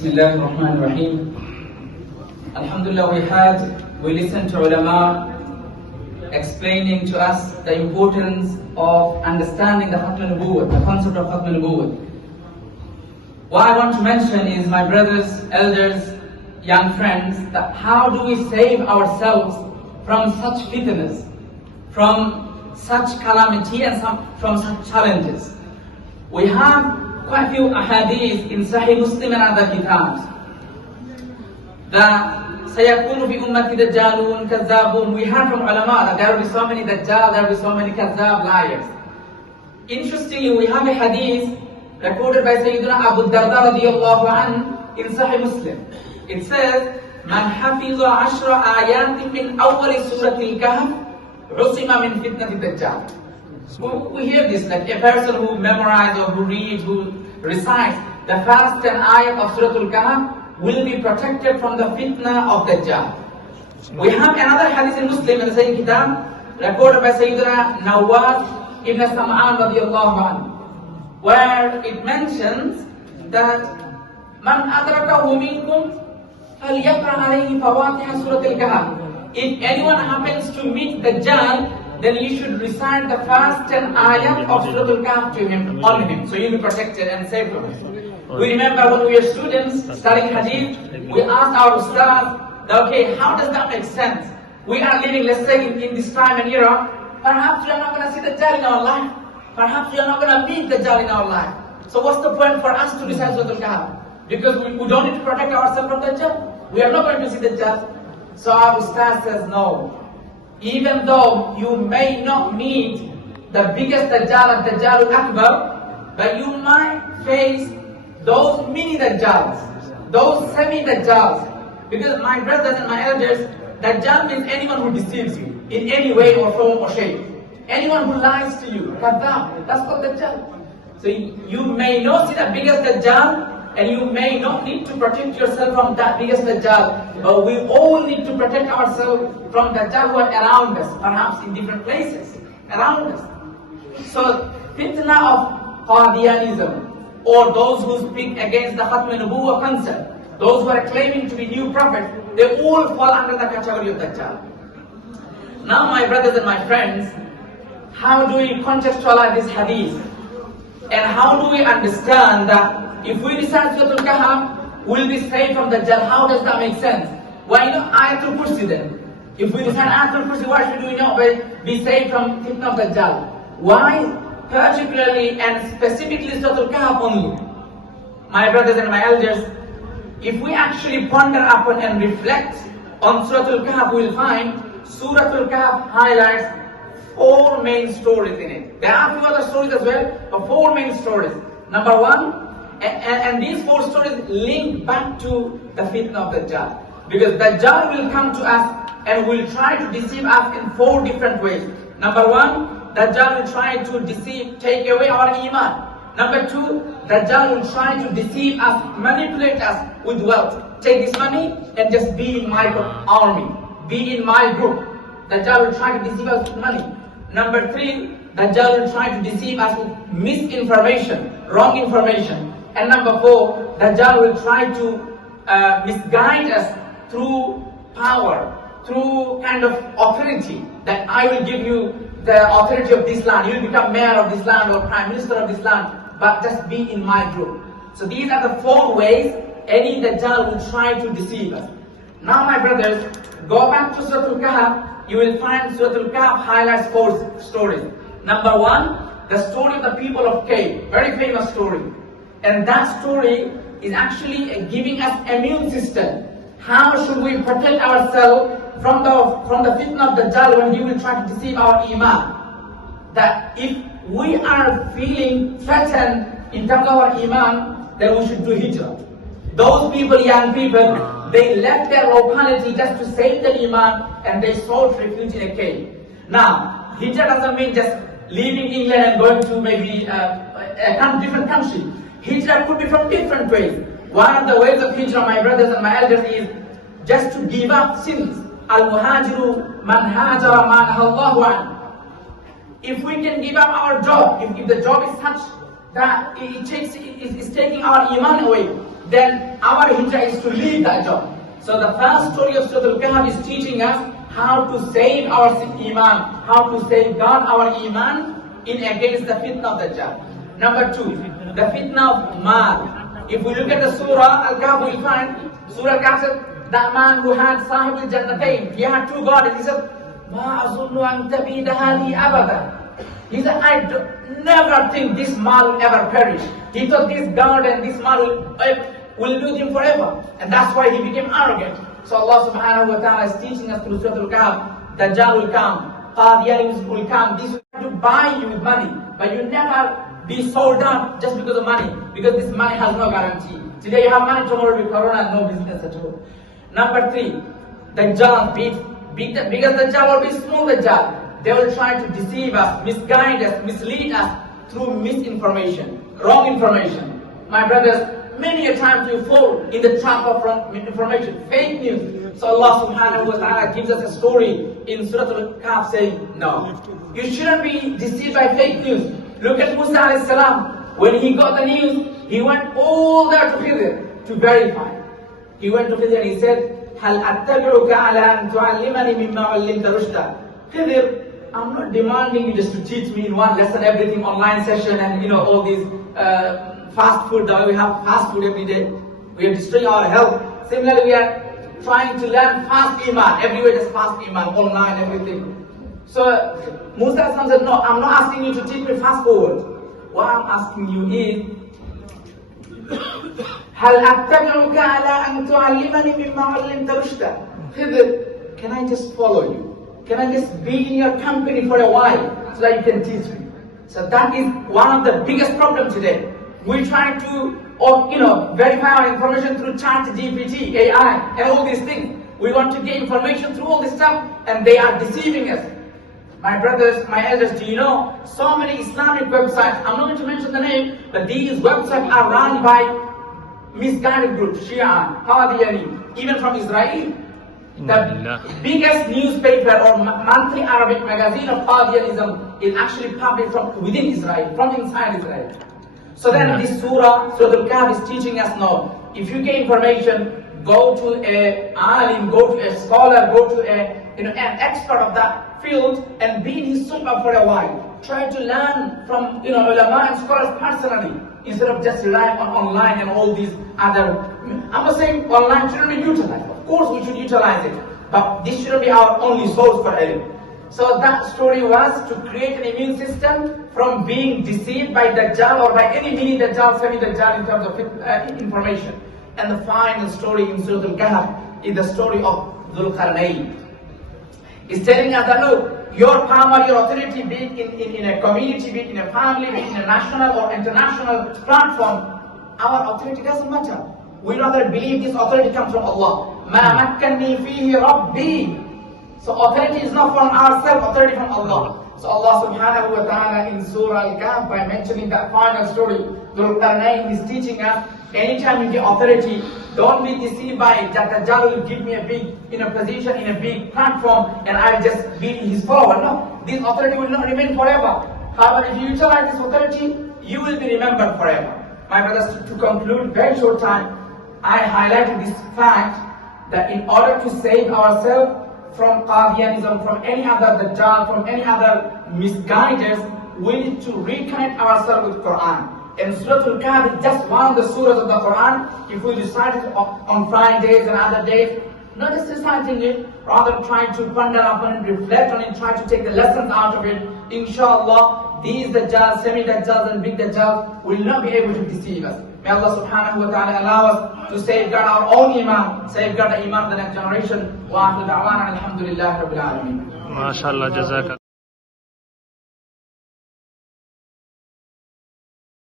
Bismillah ar-Rahman ar-Rahim. Alhamdulillah, we listened to ulama explaining to us the importance of understanding the Khatm al-Nubuwwah, the concept of Khatm al-Nubuwwah. What I want to mention is, my brothers, elders, young friends, that how do we save ourselves from such fitnas, from such calamity and from such challenges. We have quite a few ahadith in Sahih Muslim and other kitabs. Sayakunu fi ummati dajjalun kazzabun. We heard from ulama that there will be so many dajjal, there will be so many kazzab, liars. Interestingly, we have a hadith recorded by Sayyidina Abu Darda radiyallahu anhu in Sahih Muslim. It says, Man hafiza 10 ayatin min awwal surati al-kahf usima min fitnati dajjal. We hear this, like a person who memorizes or who reads, who recites the first 10 ayat of Surah al-Kahf will be protected from the fitna of Dajjal. We have another hadith in Muslim in the same kitab, recorded by Sayyidina Nawaz ibn Sam'an radiyallahu anhu, where it mentions that Man adrakahu minkum falyaqra alayhi fawatiha Surah al-Kahf. If anyone happens to meet Dajjal, then you should recite the first 10 ayat of Surah al-Kahf to him, on him, so you'll be protected and safe from it. We remember when we were students studying hadith, we asked our ustaz, okay, how does that make sense? We are living, let's say, in this time and era, perhaps we are not going to see the Dajjal in our life. Perhaps we are not going to meet the Dajjal in our life. So what's the point for us to recite Surah al-Kahf? Because we don't need to protect ourselves from the Dajjal. We are not going to see the Dajjal. So our ustaz says, no. Even though you may not meet the biggest Dajjal, Dajjal al-Akbar, but you might face those mini Dajjals, those semi-Dajjals. Because my brothers and my elders, Dajjal means anyone who deceives you in any way or form or shape. Anyone who lies to you, Kadhab, that's called Dajjal. So you may not see the biggest Dajjal, and you may not need to protect yourself from that biggest Dajjal, but we all need to protect ourselves from Dajjal who are around us, perhaps in different places, around us. So, fitna of Qadianism, or those who speak against the Khatm al-Nubuwwah concept, those who are claiming to be new prophets, they all fall under the category of Dajjal. Now, my brothers and my friends, how do we contextualize this hadith? And how do we understand that if we recite Surah al-Kahf, we'll be saved from Dajjal? How does that make sense? Why not Ayatul Kursi then? If we recite Ayatul Kursi, why should we not be saved from fitna of Dajjal? Why particularly and specifically Surah al-Kahf only? My brothers and my elders, if we actually ponder upon and reflect on Surah al-Kahf, we will find Surah al-Kahf highlights 4 main stories in it. There are a few other stories as well, but 4 main stories. Number 1, and these 4 stories link back to the fitna of Dajjal. Because Dajjal will come to us and will try to deceive us in 4 different ways. Number 1, Dajjal will try to deceive, take away our iman. Number 2, Dajjal will try to deceive us, manipulate us with wealth. Take this money and just be in my army, be in my group. Dajjal will try to deceive us with money. Number 3, Dajjal will try to deceive us with misinformation, wrong information. And number 4, Dajjal will try to misguide us through power, through kind of authority, that I will give you the authority of this land, you will become mayor of this land or prime minister of this land, but just be in my group. So these are the 4 ways any Dajjal will try to deceive us. Now my brothers, go back to Surah al-Kahf, you will find Surah al-Kahf highlights 4 stories. Number 1, the story of the people of Cave, very famous story. And that story is actually giving us immune system. How should we protect ourselves from the fitna of Dajjal when he will try to deceive our iman? That if we are feeling threatened in terms of our iman, then we should do hijrah. Those people, young people, they left their locality just to save their iman, and they sought refuge in a cave. Now, hijrah doesn't mean just leaving England and going to maybe a different country. Hijrah could be from different ways. One of the ways of hijrah, my brothers and my elders, is just to give up sins. Al-muhajiru man hajara man Allahu an. If we can give up our job, if the job is such that it's taking our iman away, then our hijrah is to leave that job. So the first story of Surah al-Kahf is teaching us how to save our iman, how to safeguard our iman in against the fitna of Dazzal. Number two, the fitna of mal. If we look at the Surah al-Kahf, we'll find Surah al-Kahf said that man who had Sahib al-Jannatayn, he had two gardens. He said, Ma azunnu an tabida hali abada. He said, I never think this mal will ever perish. He thought this garden, this mal will lose him forever. And that's why he became arrogant. So Allah subhanahu wa ta'ala is teaching us through Surah al-Kahf, Dazzal will come, Qadiyanis will come. This will try to buy you with money. But you never be sold out just because of money. Because this money has no guarantee. Today you have money, tomorrow will be corona, no business at all. Number three, Dazzal, because Dazzal will be small Dazzal. They will try to deceive us, misguide us, mislead us through misinformation, wrong information. My brothers, many a times you fall in the trap of wrong information, fake news. So Allah subhanahu wa ta'ala gives us a story in Surah al-Kahf saying, no, you shouldn't be deceived by fake news. Look at Musa alayhi salam. When he got the news, he went all there to Khidr to verify. He went to Khidr and he said, هل أتبعك على أن تعلمني مما علمت رشدا. Khidr, I'm not demanding you just to teach me in one lesson everything, online session and all these fast food. Now we have fast food every day. We are destroying our health. Similarly, we are trying to learn fast iman. Everywhere just fast iman, online, everything. So Musa said, no, I'm not asking you to teach me fast forward. What I'm asking you is, هل أتبعك على أن تعلمني مما علمت رشدا. Khidr, can I just follow you? Can I just be in your company for a while so that you can teach me? So that is one of the biggest problems today. We try to, verify our information through chat, GPT, AI, and all these things. We want to get information through all this stuff, and they are deceiving us. My brothers, my elders, do you know, so many Islamic websites, I'm not going to mention the name, but these websites are run by misguided groups, Shia, Qadiani, even from Israel. The biggest newspaper or monthly Arabic magazine of Qadianism is actually published from within Israel, from inside Israel. So then this surah, Surah al-Kahf is teaching us now, if you get information, go to a alim, go to a scholar, go to an expert of that field and be in his sunnah for a while. Try to learn from ulama and scholars personally instead of just relying on online and all these other. I'm not saying online shouldn't be utilized. Of course we should utilize it, but this shouldn't be our only source for ilm. So that story was to create an immune system from being deceived by Dazzal or by any mini Dazzal, semi-Dazzal in terms of information. And the final story in Surah al-Kahf is the story of Dhul Qarnayn. It's telling us that look, your power, your authority, be it in a community, be it in a family, be it in a national or international platform, our authority doesn't matter. We rather believe this authority comes from Allah. مَا مَكَّنِّي فِيهِ رَبِّي. So authority is not from ourselves, authority from Allah. So Allah subhanahu wa ta'ala in Surah al-Kahf, by mentioning that final story, Dhul Qarnayn is teaching us, anytime you get authority, don't be deceived by it, that Dazzal will give me a big position, in a big platform, and I'll just be his follower. No, this authority will not remain forever. However, if you utilize this authority, you will be remembered forever. My brothers, to conclude, very short time, I highlighted this fact that in order to save ourselves from Qadianism, from any other Dazzal, from any other misguiders, we need to reconnect ourselves with Quran. And Surah al-Kahf is just one of the surahs of the Quran. If we recite it on Fridays and other days, not just reciting it, rather try to ponder upon it, reflect on it, try to take the lessons out of it. Inshallah, these Dazzal, semi-Dazzal and big Dazzal will not be able to deceive us. May Allah subhanahu wa ta'ala allow us to safeguard our own iman, safeguard the iman of the next generation. Wa akhiru da'wana alhamdulillahi rabbil alameen. MashaAllah, Jazakallah.